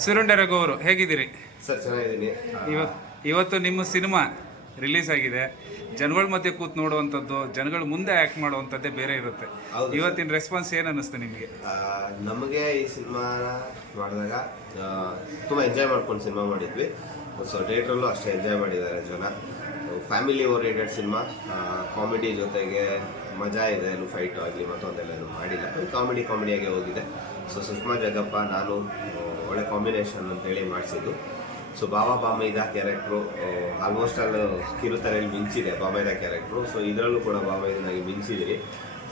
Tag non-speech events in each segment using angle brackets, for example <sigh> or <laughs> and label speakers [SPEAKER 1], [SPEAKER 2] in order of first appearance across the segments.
[SPEAKER 1] ಸುರುಂಡ ರಘು ಅವರು ಹೇಗಿದ್ದೀರಿ?
[SPEAKER 2] ಸರ್ ಚೆನ್ನಾಗಿದ್ದೀನಿ.
[SPEAKER 1] ಇವತ್ತು ಇವತ್ತು ನಿಮ್ಮ ಸಿನಿಮಾ ರಿಲೀಸ್ ಆಗಿದೆ. ಜನಗಳ ಮಧ್ಯೆ ಕೂತ್ ನೋಡುವಂಥದ್ದು ಜನಗಳ ಮುಂದೆ ಆ್ಯಕ್ಟ್ ಮಾಡುವಂಥದ್ದೇ ಬೇರೆ ಇರುತ್ತೆ.
[SPEAKER 2] ಹೌದು.
[SPEAKER 1] ಇವತ್ತಿನ ರೆಸ್ಪಾನ್ಸ್ ಏನು ಅನ್ನಿಸ್ತು ನಿಮಗೆ?
[SPEAKER 2] ಆ, ನಮಗೆ ಈ ಸಿನಿಮಾ ಮಾಡಿದಾಗ ತುಂಬ ಎಂಜಾಯ್ ಮಾಡ್ಕೊಂಡು ಸಿನಿಮಾ ಮಾಡಿದ್ವಿ. ಸೊ ಥಿಯೇಟ್ರಲ್ಲೂ ಅಷ್ಟೇ ಎಂಜಾಯ್ ಮಾಡಿದ್ದಾರೆ ಜನ. ಫ್ಯಾಮಿಲಿ ಓರಿಯೆಂಟೆಡ್ ಸಿನಿಮಾ ಕಾಮಿಡಿ ಜೊತೆಗೆ ಮಜಾ ಇದೆ ಎಲ್ಲೂ ಫೈಟ್ ಆಗಲಿ ಮತ್ತೊಂದೆಲ್ಲ ಏನು ಮಾಡಿಲ್ಲ ಕಾಮಿಡಿ ಕಾಮಿಡಿಯಾಗೆ ಹೋಗಿದೆ. ಸೊ ಸುಷ್ಮಾ ಜಗಪ್ಪ ನಾನು ಒಳ್ಳೆ ಕಾಂಬಿನೇಷನ್ ಅಂತೇಳಿ ಮಾಡಿಸಿದ್ದು. ಸೊ ಬಾಬಾ ಬಾಮೈದ ಕ್ಯಾರೆಕ್ಟ್ರು ಆಲ್ಮೋಸ್ಟ್ ಆಲ್ ಕಿರುತರೆಯಲ್ಲಿ ಮಿಂಚಿದೆ ಬಾಬೈದ ಕ್ಯಾರೆಕ್ಟ್ರು ಸೊ ಇದರಲ್ಲೂ ಕೂಡ ಬಾಬಾಯ್ದಾಗಿ ಮಿಂಚಿದ್ದೀರಿ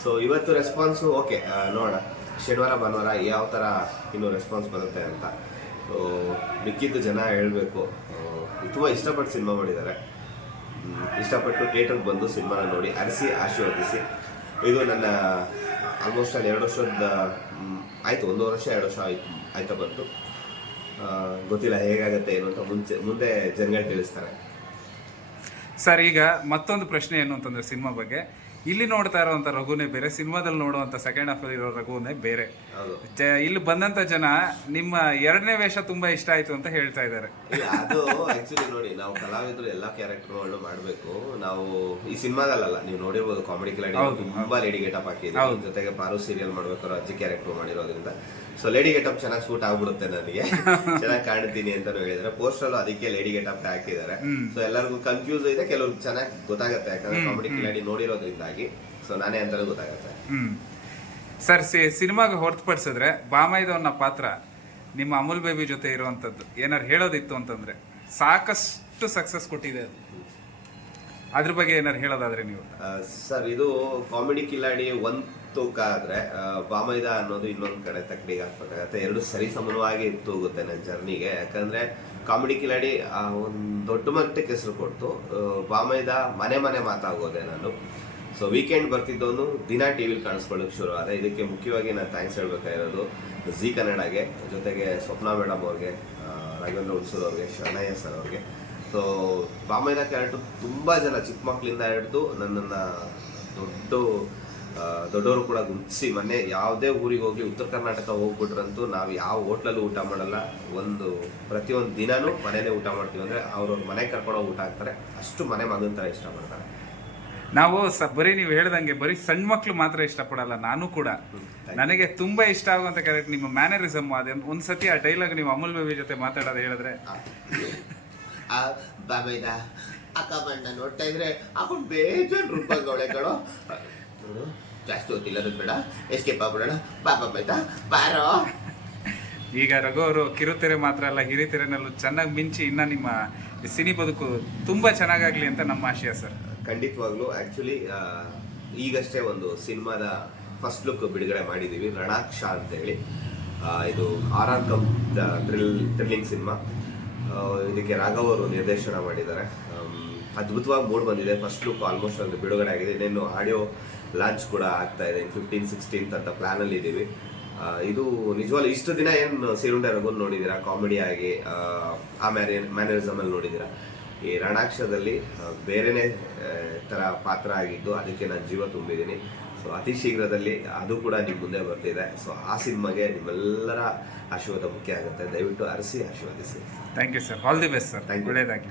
[SPEAKER 2] ಸೊ ಇವತ್ತು ರೆಸ್ಪಾನ್ಸು ಓಕೆ ನೋಡೋಣ. ಶನಿವಾರ, ಭಾನುವಾರ ಯಾವ ಥರ ಇನ್ನೂ ರೆಸ್ಪಾನ್ಸ್ ಬರುತ್ತೆ ಅಂತ. ಮಿಕ್ಕಿದ್ದು ಜನ ಹೇಳಬೇಕು. ತುಂಬ ಇಷ್ಟಪಟ್ಟು ಸಿನಿಮಾ ಮಾಡಿದ್ದಾರೆ. ಇಷ್ಟಪಟ್ಟು ಥಿಯೇಟರ್ಗೆ ಬಂದು ಸಿನಿಮಾನ ನೋಡಿ ಅರಸಿ, ಆಶೀರ್ವದಿಸಿ. ಇದು ನನ್ನ ಆಲ್ಮೋಸ್ಟ್ ಅಲ್ಲಿ ಎರಡು ವರ್ಷದ ಆಯಿತು ಆಯ್ತು, ಒಂದು ವರ್ಷ, ಎರಡು ವರ್ಷ ಆಯ್ತು, ಆಯ್ತಾ ಬಂತು. ಗೊತ್ತಿಲ್ಲ ಹೇಗಾಗುತ್ತೆ ಏನು ಅಂತ ಮುಂಚೆ, ಮುಂದೆ ಜನಗಳು ತಿಳಿಸ್ತಾರೆ.
[SPEAKER 1] ಸರ್, ಈಗ ಮತ್ತೊಂದು ಪ್ರಶ್ನೆ ಏನು ಅಂತಂದರೆ ಸಿನಿಮಾ ಬಗ್ಗೆ. ಇಲ್ಲಿ ನೋಡ್ತಾ ಇರೋವಂಥ ರಘುನೇ ಬೇರೆ ಸಿನಿಮಾದಲ್ಲಿ ನೋಡುವಂತ ಸೆಕೆಂಡ್ ಹಾಫಲ್ಲಿ ಇರೋ ರಘುನೇ ಬೇರೆ. ಜ ಇಲ್ಲಿ ಬಂದಂತ ಜನ ನಿಮ್ಮ ಎರಡನೇ ವೇಷ ತುಂಬಾ ಇಷ್ಟ ಆಯ್ತು ಅಂತ ಹೇಳ್ತಾ ಇದ್ದಾರೆ.
[SPEAKER 2] ಅದು ಆಕ್ಚುಲಿ ನೋಡಿ ನಾವು ಕಲಾವಿದರು ಎಲ್ಲಾ ಕ್ಯಾರೆಕ್ಟರ್ಗಳನ್ನು ಮಾಡಬೇಕು. ನಾವು ಈ ಸಿನಿಮಾದಲ್ಲ ನೀವು ನೋಡಿರ್ಬೋದು ಕಾಮಿಡಿ ಕ್ಲಾಡಿ ತುಂಬಾ ಲೇಡಿ ಗೆಟಪ್ ಹಾಕಿದ್ವಿ ಜೊತೆಗೆ ಪಾರು ಸೀರಿಯಲ್ ಮಾಡ್ಬೇಕಾದ್ರೆ ಅಜ್ಜಿ ಕ್ಯಾರೆಕ್ಟರ್ ಮಾಡಿರೋದ್ರಿಂದ. ಸೊ ಲೇಡಿ ಗೇಟಪ್ ಚೆನ್ನಾಗಿ ಸೂಟ್ ಆಗ್ಬಿಡುತ್ತೆ ನನಗೆ. <laughs> ಚೆನ್ನಾಗಿ ಕಾಣ್ತೀನಿ ಅಂತ ಹೇಳಿದ್ರೆ ಪೋಸ್ಟರ್ ಅದಕ್ಕೆ ಲೇಡಿ ಗೇಟಪ್ ಹಾಕಿದ್ದಾರೆ. ಸೊ ಎಲ್ಲರಿಗೂ ಕನ್ಫ್ಯೂಸ್ ಇದೆ. ಕೆಲವ್ರು ಚೆನ್ನಾಗಿ ಗೊತ್ತಾಗುತ್ತೆ. ಯಾಕಂದ್ರೆ ಕಾಮಿಡಿ ಕಿಲಾಡಿ ನೋಡಿರೋದ್ರಿಂದಾಗಿ. ಸೊ ನಾನೇ ಅಂತ ಗೊತ್ತಾಗುತ್ತೆ.
[SPEAKER 1] ಹ್ಮ್. ಸರ್ ಸಿ ಸಿನಿಮಾಗೆ ಹೊರತುಪಡಿಸಿದ್ರೆ ಬಾಮೈದವನ್ನ ಪಾತ್ರ ನಿಮ್ಮ ಅಮೂಲ್ ಬೇಬಿ ಜೊತೆ ಇರುವಂಥದ್ದು ಏನಾರು ಹೇಳೋದಿತ್ತು ಅಂತಂದ್ರೆ ಸಾಕಷ್ಟು ಸಕ್ಸಸ್ ಕೊಟ್ಟಿದೆ ಅದು. ಅದ್ರ ಬಗ್ಗೆ ಏನಾರು ಹೇಳೋದಾದ್ರೆ ನೀವು.
[SPEAKER 2] ಸರ್ ಇದು ಕಾಮಿಡಿ ಕಿಲಾಡಿ ಒಂದ್ ತೂಕ ಆದ್ರೆ ಬಾಮೈದ ಅನ್ನೋದು ಇನ್ನೊಂದು ಕಡೆ ತಕ್ಕಡಿಗೆ ಹಾಕ್ಬೇಕಾಗತ್ತೆ ಎರಡು ಸರಿ ಸಮನವಾಗಿ ತೂಗುತ್ತೆ ನನ್ನ ಜರ್ನಿಗೆ. ಯಾಕಂದ್ರೆ ಕಾಮಿಡಿ ಕಿಲಾಡಿ ಒಂದು ದೊಡ್ಡ ಮಟ್ಟಕ್ಕೆ ಹೆಸರು ಕೊಡ್ತು. ಬಾಮೈದ ಮನೆ ಮನೆ ಮಾತಾಗೋದೆ ನಾನು. ಸೊ ವೀಕೆಂಡ್ ಬರ್ತಿದ್ದವನು ದಿನ ಟಿ ವಿಲಿ ಕಾಣಿಸ್ಕೊಳ್ಳೋಕೆ ಶುರು ಆದರೆ ಇದಕ್ಕೆ ಮುಖ್ಯವಾಗಿ ನಾನು ಥ್ಯಾಂಕ್ಸ್ ಹೇಳ್ಬೇಕಾಗಿರೋದು ಜಿ ಕನ್ನಡಗೆ, ಜೊತೆಗೆ ಸ್ವಪ್ನ ಮೇಡಮ್ ಅವ್ರಿಗೆ ರಾಘವೇಂದ್ರ ಉಡ್ಸೂರ್ ಅವ್ರಿಗೆ, ಶರಣಯ್ಯ ಸರ್ ಅವ್ರಿಗೆ. ಸೊ ಬಾಮೈನ ಕ್ಯಾರೆಕ್ಟರ್ ತುಂಬ ಜನ ಚಿಕ್ಕ ಮಕ್ಕಳಿಂದ ಹಿಡಿದು ನನ್ನನ್ನು ದೊಡ್ಡ ದೊಡ್ಡವರು ಕೂಡ ಗುರುತಿಸಿ ಮೊನ್ನೆ ಯಾವುದೇ ಊರಿಗೆ ಹೋಗಿ ಉತ್ತರ ಕರ್ನಾಟಕ ಹೋಗ್ಬಿಟ್ರಂತೂ ನಾವು ಯಾವ ಹೋಟ್ಲಲ್ಲೂ ಊಟ ಮಾಡಲ್ಲ. ಒಂದು, ಪ್ರತಿಯೊಂದು ದಿನಾನೂ ಮನೇಲೆ ಊಟ ಮಾಡ್ತೀವಿ ಅಂದರೆ ಅವ್ರವ್ರ ಮನೆ ಕರ್ಕೊಂಡೋಗಿ ಊಟ ಹಾಕ್ತಾರೆ. ಅಷ್ಟು ಮನೆ ಮಗನ ಥರ ಇಷ್ಟಪಡ್ತಾರೆ.
[SPEAKER 1] ನಾವು ಸ ಬರೀ ನೀವು ಹೇಳ್ದಂಗೆ ಬರೀ ಸಣ್ಣ ಮಕ್ಕಳು ಮಾತ್ರ ಇಷ್ಟಪಡಲ್ಲ ನಾನು ಕೂಡ. ನನಗೆ ತುಂಬಾ ಇಷ್ಟ ಆಗುವಂತ ಕ್ಯಾರೆಕ್ಟರ್ ನಿಮ್ಮ ಮ್ಯಾನರಿಸಮ್ ಅದೇ ಒಂದ್ಸತಿ ಆ ಡೈಲಾಗ್ ನೀವು ಅಮೂಲ್ ಬೇಬಿ ಜೊತೆ ಮಾತಾಡೋದು ಹೇಳಿದ್ರೆ.
[SPEAKER 2] ಆ ಬಾಬೈದ ಅಕ್ಕ ಬಣ್ಣ ನೋಡ್ತಾ ಇದ್ರೆ ಅವನ್ ಬೇಜಾರು ರೂಪಗಳೇ ಕಣೋ. ನೋಡು ಜಾಸ್ತಿ ಬೇಡ. ಎಸ್ಕೇಪ್ ಆಗ್ಬಿಡೋಣ. ಬಾಬಾ ಬೈದ ಬಾರೋ.
[SPEAKER 1] ಈಗ ರಘು ಅವರು ಕಿರುತೆರೆ ಮಾತ್ರ ಅಲ್ಲ ಹಿರಿತೆರೆನಲ್ಲೂ ಚೆನ್ನಾಗಿ ಮಿಂಚಿ ಇನ್ನ ನಿಮ್ಮ ಸಿನಿ ಬದುಕು ತುಂಬಾ ಚೆನ್ನಾಗಾಗ್ಲಿ ಅಂತ ನಮ್ಮ ಆಶಯ ಸರ್
[SPEAKER 2] ಖಂಡಿತವಾಗ್ಲೂ ಆ್ಯಕ್ಚುಲಿ ಈಗಷ್ಟೇ ಒಂದು ಸಿನಿಮಾದ ಫಸ್ಟ್ ಲುಕ್ ಬಿಡುಗಡೆ ಮಾಡಿದ್ದೀವಿ ರಣಾಕ್ ಶಾ ಅಂತ ಹೇಳಿ. ಇದು R R come thrill thrilling cinema. ಇದಕ್ಕೆ ರಾಘವ್ ಅವರು ನಿರ್ದೇಶನ ಮಾಡಿದ್ದಾರೆ. ಅದ್ಭುತವಾಗಿ ಮೂಡ್ ಬಂದಿದೆ ಫಸ್ಟ್ ಲುಕ್ ಆಲ್ಮೋಸ್ಟ್ ಒಂದು ಬಿಡುಗಡೆ ಆಗಿದೆ. ಇನ್ನೇನು ಆಡಿಯೋ ಲಾಂಚ್ ಕೂಡ ಆಗ್ತಾ ಇದೆ ಫಿಫ್ಟೀನ್ ಸಿಕ್ಸ್ಟೀನ್ತ್ ಅಂತ ಪ್ಲ್ಯಾನಲ್ಲಿ ಇದ್ದೀವಿ ಇದು ನಿಜವಾಗ್ಲೂ ಇಷ್ಟು ದಿನ ಏನು ಸಿರುಂಡೆ ರಘು ನೋಡಿದ್ದೀರಾ ಕಾಮಿಡಿ ಆಗಿ ಆ, ಆ ಮ್ಯಾರಿ ಮ್ಯಾನರಿಸಮಲ್ಲಿ ನೋಡಿದ್ದೀರಾ ಈ ರಣಾಕ್ಷದಲ್ಲಿ ಬೇರೆನೇ ಥರ ಪಾತ್ರ ಆಗಿದ್ದು ಅದಕ್ಕೆ ನಾನು ಜೀವ ತುಂಬಿದ್ದೀನಿ. ಸೊ ಅತಿ ಶೀಘ್ರದಲ್ಲಿ ಅದು ಕೂಡ ನಿಮ್ಮ ಮುಂದೆ ಬರ್ತಿದೆ. ಸೊ ಆ ಸಿನಿಮಾಗೆ ನಿಮ್ಮೆಲ್ಲರ ಆಶೀರ್ವಾದ ಮುಖ್ಯ ಆಗುತ್ತೆ. ದಯವಿಟ್ಟು ಅರಸಿ ಆಶೀರ್ವಾದಿಸಿ.
[SPEAKER 1] Thank you sir all the best sir
[SPEAKER 2] thank
[SPEAKER 1] ಒಳ್ಳೆಯದಾಗಿ